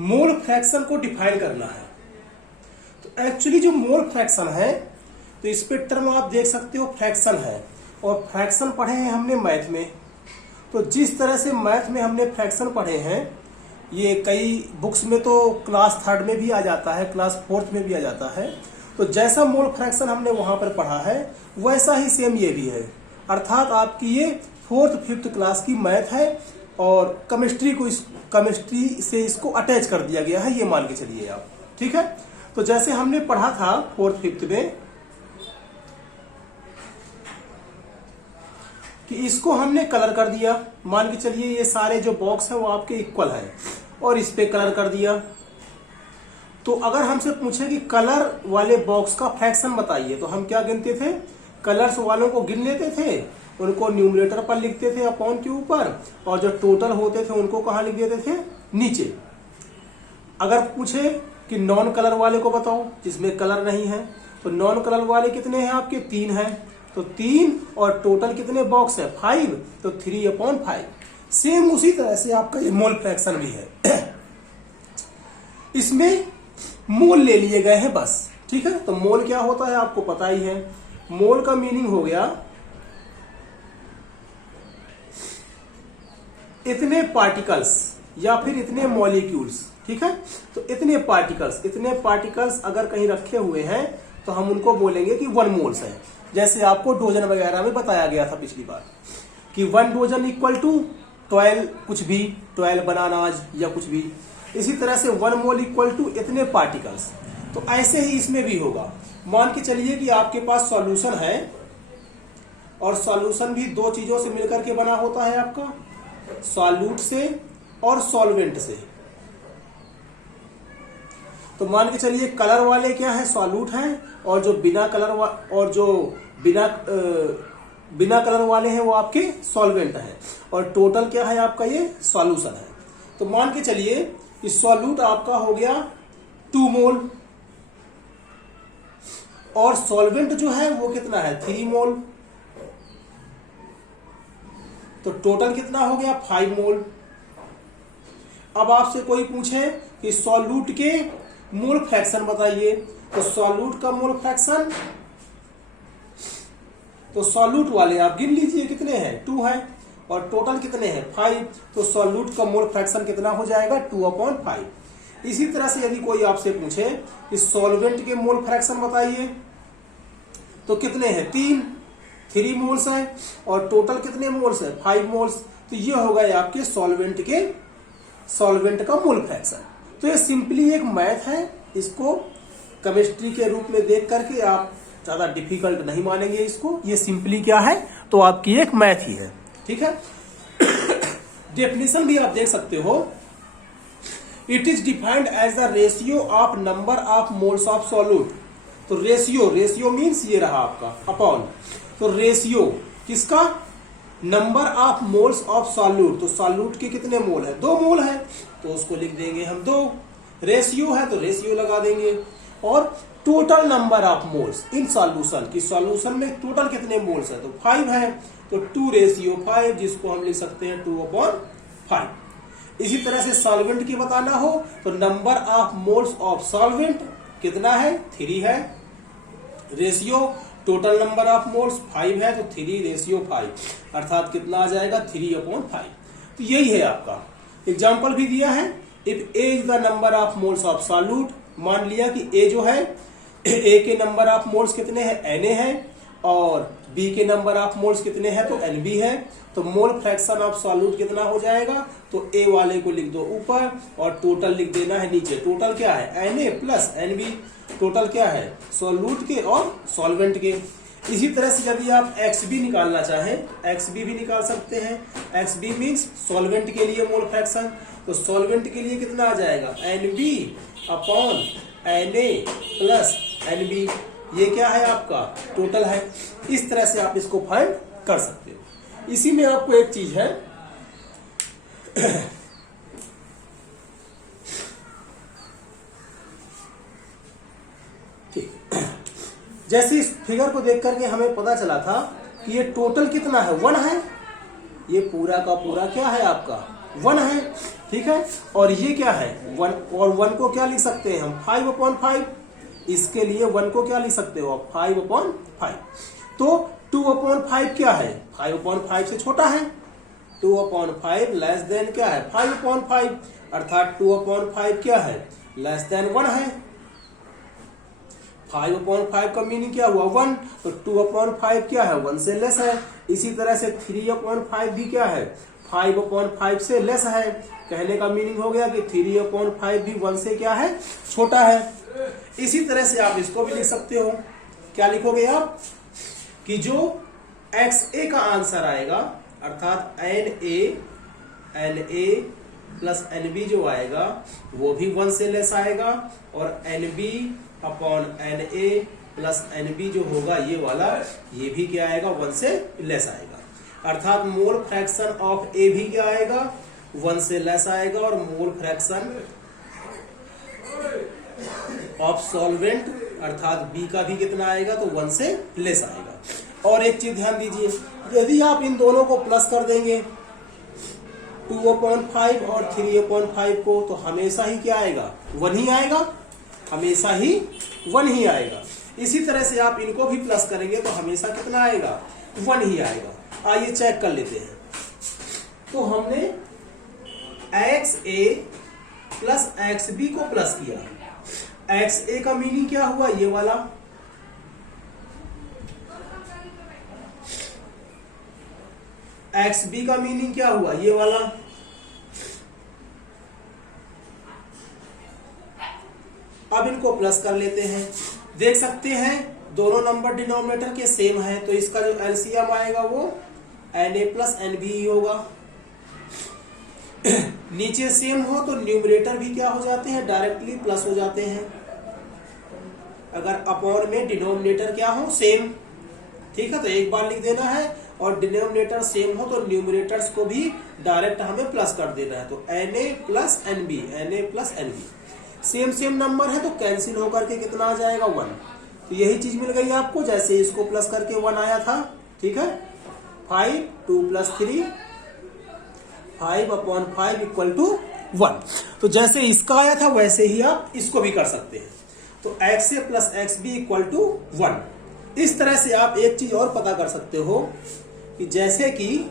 Mole fraction को define करना है। तो एक्चुअली जो मोल फ्रैक्शन है, तो इस पे टर्म आप देख सकते हो फ्रैक्शन है, और फ्रैक्शन पढ़े हैं हमने मैथ में। तो जिस तरह से मैथ में हमने फ्रैक्शन पढ़े हैं, ये कई बुक्स में तो क्लास 3rd में भी आ जाता है, क्लास 4th में भी आ जाता है। तो जैसा मोल फ्रैक्शन हमने वहां पर पढ़ा है, वैसा ही सेम ये भी है। अर्थात आपकी ये 4th 5th क्लास की मैथ है, और केमिस्ट्री से इसको अटैच कर दिया गया है, ये मान के चलिए आप। ठीक है, तो जैसे हमने पढ़ा था 4th 5th में कि इसको हमने कलर कर दिया, मान के चलिए ये सारे जो बॉक्स हैं वो आपके इक्वल हैं, और इस पे कलर कर दिया। तो अगर हमसे पूछे कि कलर वाले बॉक्स का फ्रैक्शन बताइए, तो हम क्या गिनते थे? कलर्स वालों को गिन लेते थे, उनको न्यूमरेटर पर लिखते थे अपॉन के ऊपर, और जो टोटल होते थे उनको कहाँ लिख देते थे? नीचे। अगर पूछे कि नॉन कलर वाले को बताओ, जिसमें कलर नहीं है, तो नॉन कलर वाले कितने हैं आपके? 3 हैं। तो 3 और टोटल कितने बॉक्स है? 5, तो 3/5। सेम उसी तरह से आपका ये मोल फ्रैक्शन भी है। इसमें मोल ले लिए गए हैं बस। ठीक है, तो मोल क्या होता है आपको पता ही है। मोल का मीनिंग हो गया इतने पार्टिकल्स या फिर इतने मॉलिक्यूल्स। ठीक है, तो इतने पार्टिकल्स अगर कहीं रखे हुए हैं तो हम उनको बोलेंगे कि 1 मोल्स है। जैसे आपको डोजन वगैरह में बताया गया था पिछली बार कि 1 डोजन इक्वल टू 12 कुछ भी, 12 बनानाज या कुछ भी। इसी तरह से 1 मोल इक्वल टू इतने पार्टिकल्स। तो ऐसे ही इसमें भी होगा। मान के चलिए कि आपके पास सॉल्यूशन है, और सॉल्यूशन भी 2 चीजों से मिलकर के बना होता है आपका, सॉल्यूट से और सॉल्वेंट से। तो मान के चलिए कलर वाले क्या है? सॉल्यूट हैं, और जो बिना कलर वाले हैं वो आपके सॉल्वेंट हैं, और टोटल क्या है आपका? ये सॉल्यूशन है। तो मान के चलिए कि सॉल्यूट आपका हो गया 2 मोल, और सॉल्वेंट जो है वो कितना है? 3 मोल। तो टोटल कितना हो गया? 5 मोल। अब आपसे कोई पूछे कि सॉल्यूट के मोल फ्रैक्शन बताइए, तो सॉल्यूट का मोल फ्रैक्शन, तो सॉल्यूट वाले आप गिन लीजिए कितने हैं? 2 है, और टोटल कितने हैं? 5। तो सॉल्यूट का मोल फ्रैक्शन कितना हो जाएगा? 2/5। इसी तरह से यदि कोई आपसे पूछे कि सॉल्वेंट के मोल फ्रैक्शन बताइए, तो कितने हैं? 3 मोल्स हैं, और टोटल कितने मोल्स हैं? 5 मोल्स। तो ये हो गए आपके सॉल्वेंट का मोल फ्रैक्शन। तो ये सिंपली एक मैथ है, इसको केमिस्ट्री के रूप में देख करके आप ज्यादा डिफिकल्ट नहीं मानेंगे इसको। ये सिंपली क्या है? तो आपकी एक मैथ ही है। ठीक है। डेफिनेशन भी आप देख सकते हो, it is defined as the ratio of number of moles of solute. तो रेशियो मीन्स ये रहा आपका अपॉन। तो रेशियो किसका? Number of moles of solute. तो सॉल्यूट के कितने मोल है? 2 मोल है, तो उसको लिख देंगे हम 2। रेशियो है तो रेशियो लगा देंगे। और total number of moles in solution, कि सॉल्यूशन में टोटल कितने मोल्स है? तो 5 है, तो 2/5, जिसको हम लिख सकते हैं 2/5। इसी तरह से सॉल्वेंट की बताना हो तो number of moles of solvent कितना है? 3 है। Ratio total number of moles 5 है, तो 3/5, अर्थात कितना आ जाएगा? 3/5। तो यही है आपका। एग्जाम्पल भी दिया है, if A is the number of moles of solute. मान लिया कि ए जो है, ए के नंबर ऑफ मोल्स कितने हैं? Na है, और बी के नंबर ऑफ मोल्स कितने हैं? तो Nb है। तो मोल फ्रैक्शन ऑफ सॉल्यूट कितना हो जाएगा? तो ए वाले को लिख दो ऊपर, और टोटल लिख देना है नीचे। टोटल क्या है? Na plus Nb। टोटल क्या है? सॉल्यूट के और सॉल्वेंट के। इसी तरह से यदि आप XB निकालना चाहें, XB भी निकाल सकते हैं। XB मीन्स सॉल्वेंट के लिए मोल फ्रैक्शन। तो सॉल्वेंट के लिए कितना आ जाएगा? NB/Na plus Nb। ये क्या है आपका? टोटल है। इस तरह से आप इसको फाइंड कर सकते हो। इसी में आपको एक चीज है, ठीक, जैसे इस फिगर को देख करके हमें पता चला था कि ये टोटल कितना है? 1 है। ये पूरा का पूरा क्या है आपका? 1 है। ठीक है। और ये क्या है 1, और 1 को क्या लिख सकते हैं हम 5/5। इसके लिए 1 को क्या लिख सकते हो आप 5/5। तो 2/5 क्या है 5/5 से छोटा है। 2/5 लेस देन क्या है 5/5, अर्थात 2/5 क्या है लेस देन 1 है। 5/5 का मीनिंग क्या हुआ 1, तो 2/5 क्या है 1 से लेस है। इसी तरह से 3/5 भी क्या है 5/5 से लेस है। कहने का मीनिंग हो गया कि 3/5 भी 1 से क्या है छोटा है। इसी तरह से आप इसको भी लिख सकते हो। क्या लिखोगे आप कि जो XA का आंसर आएगा, अर्थात NA प्लस NB जो आएगा वो भी 1 से लेस आएगा, और NB/NA प्लस NB जो होगा ये वाला, ये भी क्या आएगा 1 से लेस आएगा। अर्थात मोल फ्रैक्शन ऑफ A भी क्या आएगा 1 से लेस आएगा, और मोल फ्रैक्शन ऑफ सॉल्वेंट अर्थात B का भी कितना आएगा तो 1 से लेस आएगा। और एक चीज ध्यान दीजिए, यदि आप इन दोनों को प्लस कर देंगे 2/5 और 3/5 को, तो हमेशा ही क्या आएगा 1 ही आएगा, हमेशा ही 1 ही आएगा। इसी तरह से आप इनको भी प्लस करेंगे तो हमेशा कितना आएगा 1 ही आएगा। आइए चेक कर लेते हैं। तो हमने XA प्लस XB को प्लस किया। XA का मीनिंग क्या हुआ ये वाला, XB का मीनिंग क्या हुआ ये वाला। अब इनको प्लस कर लेते हैं। देख सकते हैं दोनों नंबर डिनोमिनेटर के सेम है, तो इसका जो एलसीएम आएगा वो NA प्लस NB ही होगा। नीचे सेम हो तो न्यूमरेटर भी क्या हो जाते हैं डायरेक्टली प्लस हो जाते हैं, अगर अपॉन में डिनोमिनेटर क्या हो सेम। ठीक है, तो एक बार लिख देना है, और डिनोमिनेटर सेम हो तो न्यूमरेटर्स को भी डायरेक्ट हमें प्लस कर देना है। तो NA plus NB, NA plus NB same number है, तो कैंसिल होकर के कितना आ जाएगा 1। तो यही चीज मिल गई आपको, जैसे इसको प्लस करके 1 आया था। ठीक है, 5 2 + 3 5/5 = 1। तो जैसे इसका आया था वैसे ही आप इसको भी कर सकते हैं। तो XA प्लस XB = 1। इस तरह से आप एक चीज और पता कर सकते हो कि जैसे कि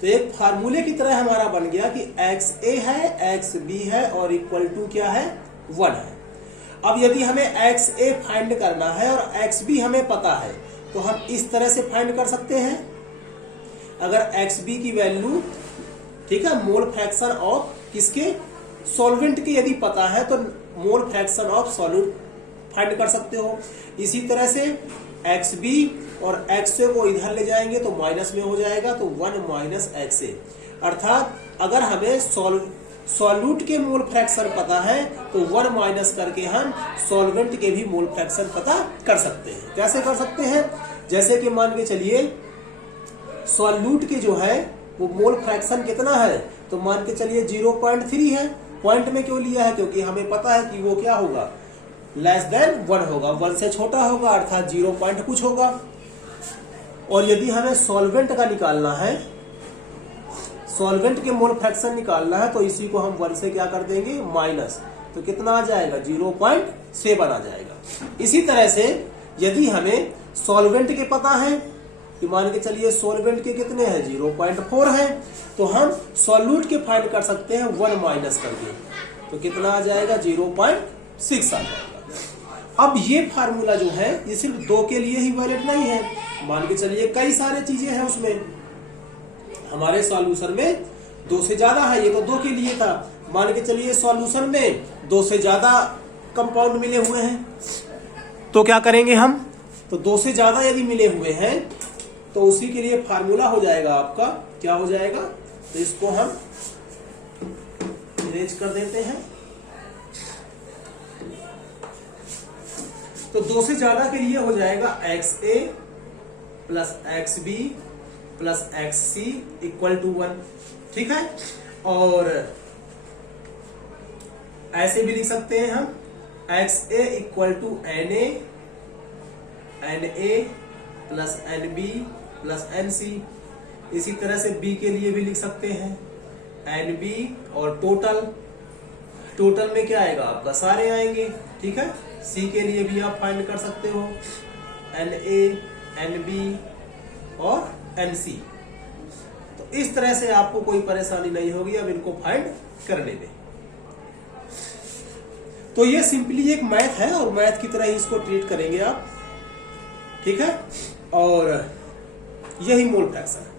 तो एक फार्मूले की तरह हमारा बन गया कि XA है, XB है और इक्वल टू क्या है 1 है। अब यदि हमें XA फाइंड करना है और XB हमें पता है, तो हम इस तरह से फाइंड कर सकते हैं। अगर XB की वैल्यू ठीक है मोल फ्रैक्शन ऑफ किसके सॉल्वेंट की यदि पता है तो mole fraction of solute find कर सकते हो। इसी तरह से XB और XA को इधर ले जाएंगे तो माइनस में हो जाएगा, तो 1 - XA। अर्थात अगर हमें सॉल्यूट के मोल फ्रैक्शन पता है तो 1 माइनस करके हम सॉल्वेंट के भी मोल फ्रैक्शन पता कर सकते हैं। कैसे कर सकते हैं, जैसे कि मान के चलिए सॉल्यूट के जो है वो मोल फ्रैक्शन कितना है, तो मान के चलिए 0.3 है। पॉइंट में क्यों लिया है, क्योंकि हमें पता है कि वो क्या होगा लेस देन 1 होगा, 1 से छोटा होगा, अर्थात 0 पॉइंट कुछ होगा। और यदि हमें सॉल्वेंट का निकालना है, सॉल्वेंट के मोल फ्रैक्शन निकालना है, तो इसी को हम 1 से क्या कर देंगे माइनस, तो कितना आ जाएगा 0.7 आ जाएगा। इसी तरह से यदि हमें सॉल्वेंट के पता है कि मान के चलिए सॉल्वेंट के कितने हैं 0.4 है, तो हम सॉल्यूट के फाइंड कर सकते हैं 1 माइनस करके, तो कितना आ जाएगा 0.6 आ जाएगा। अब ये फार्मूला जो है ये सिर्फ 2 के लिए ही वैलिड नहीं है, मान के चलिए कई सारे चीजें हैं उसमें, हमारे सॉल्यूशन में 2 से ज्यादा है, ये तो 2 के लिए था। मान के चलिए सॉल्यूशन में 2 से ज्यादा कंपाउंड मिले हुए हैं, तो क्या करेंगे हम, तो 2 से ज्यादा यदि मिले हुए हैं तो उसी के लिए फार्मूला हो जाएगा आपका क्या हो जाएगा, तो इसको हम इरेज कर देते हैं। तो 2 से ज्यादा के लिए हो जाएगा XA plus XB plus XC = 1। ठीक है, और ऐसे भी लिख सकते हैं हम XA = NA NA plus NB plus NC। इसी तरह से B के लिए भी लिख सकते हैं NB और टोटल में क्या आएगा आपका, सारे आएंगे, ठीक है। C के लिए भी आप फाइंड कर सकते हो NA NB और NC। तो इस तरह से आपको कोई परेशानी नहीं होगी अब इनको फाइंड करने में। तो ये सिंपली एक मैथ है और मैथ की तरह ही इसको ट्रीट करेंगे आप, ठीक है। और यही मोल फ्रैक्शन है।